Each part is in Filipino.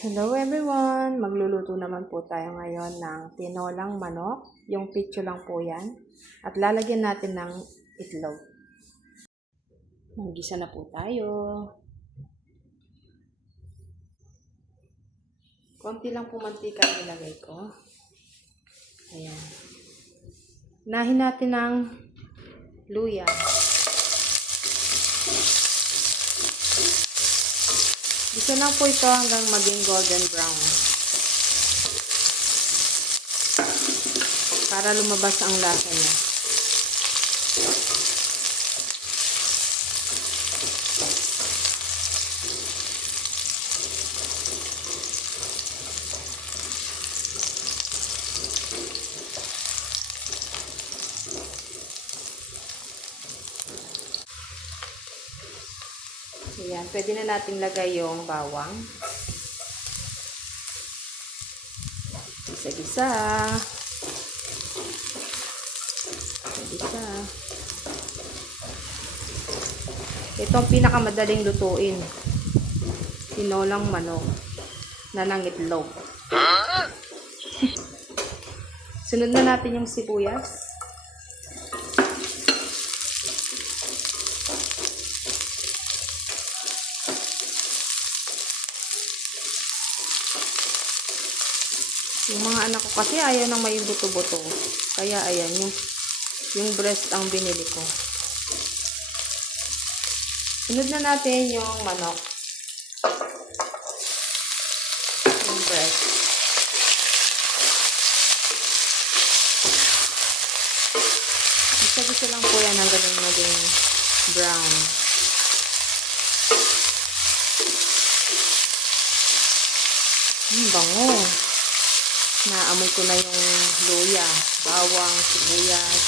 Hello everyone! Magluluto naman po tayo ngayon ng tinolang manok. Yung pitso lang po yan. At lalagyan natin ng itlog. Maggisa na po tayo. Konti lang po mantika ang ilagay ko. Ayan. Nahin natin ng luya. Gusto lang po ito hanggang maging golden brown. Para lumabas ang lasa niya. Ayan, pwede na natin lagay yung bawang. Gisa-gisa. Gisa. Ito ang pinakamadaling lutuin. Tinolang manok na nangitlog. Sunod na natin yung sibuyas. Yung mga anak ko kasi ayaw nang may buto-buto. Kaya ayan, yung breast ang binili ko. Sunod na natin yung manok. Yung breast. Gusto lang po yan hanggang maging brown. Bango. Naamoy ko na yung luya, bawang, sibuyas.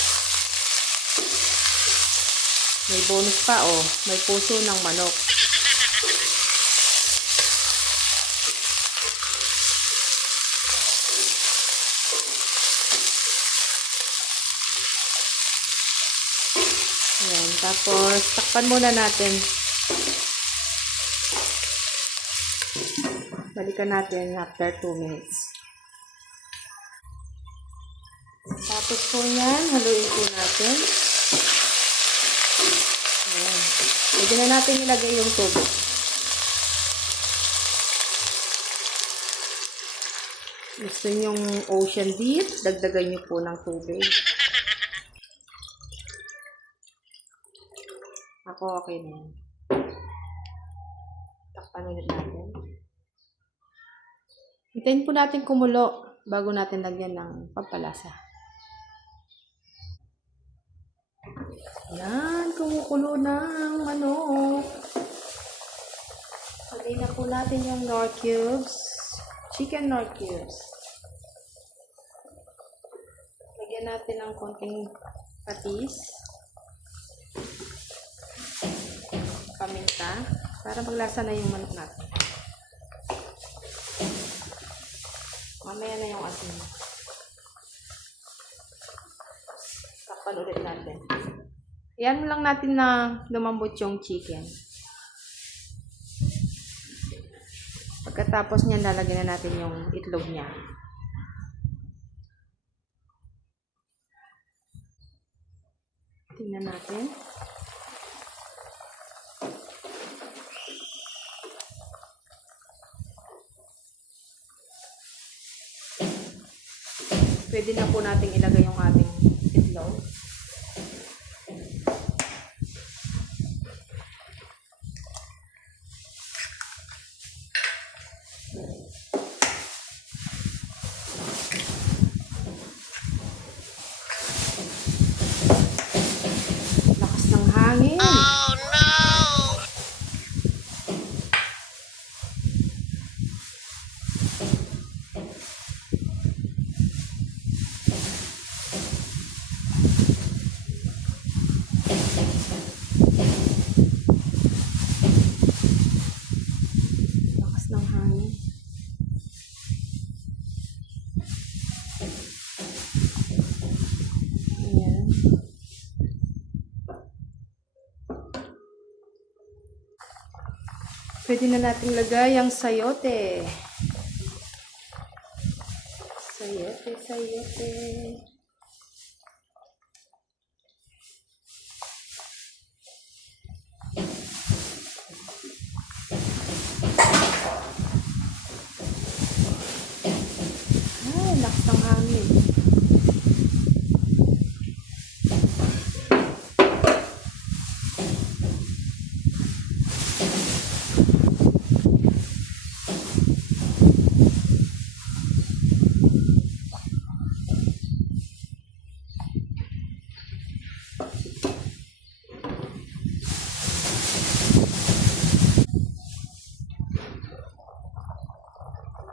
May bonus pa oh, may puso ng manok. Ayan, tapos takpan muna natin. Balikan natin after 2 minutes. Tapos po yan, haluin po natin. Ayan. Pwede na natin ilagay yung tubig. Gusto nyong ocean deep, dagdagan nyo po ng tubig. Ako okay na yan. Takpan ulit natin. Hintayin po natin kumulo bago natin lagyan ng pampalasa. Yan, kumukulo na ang manok. Lagay na po natin yung Knorr cubes. Chicken Knorr cubes. Lagyan natin ng konting patis. Paminta. Para maglasa na yung manok natin. Mamaya na yung asin. Takpan ulit natin. Yan lang natin na lumambot yung chicken. Pagkatapos niyan, lalagyan na natin yung itlog niya. Tingnan natin. Pwede na po natin ilagay yung ating itlog. Lakas ng hangin. Oh no! Lakas ng hangin. Ayan. Pwede na natin lagay ang sayote. Sayote, sayote. Ay, lakas ng hangin.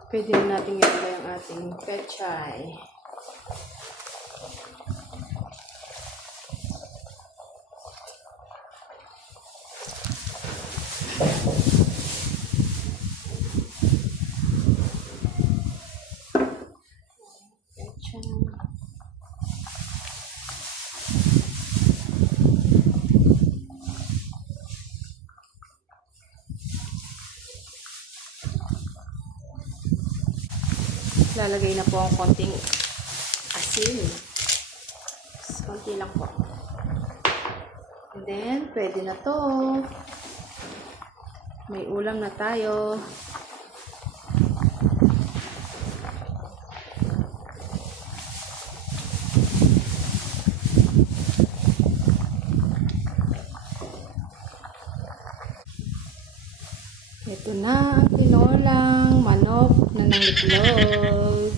Pwede na natin ilagay ang ating pechay. Pechay. Lalagay na po ang konting asin. Konti lang po. And then, pwede na to. May ulam na tayo. Ito na ang tinolang manok na nangitlog.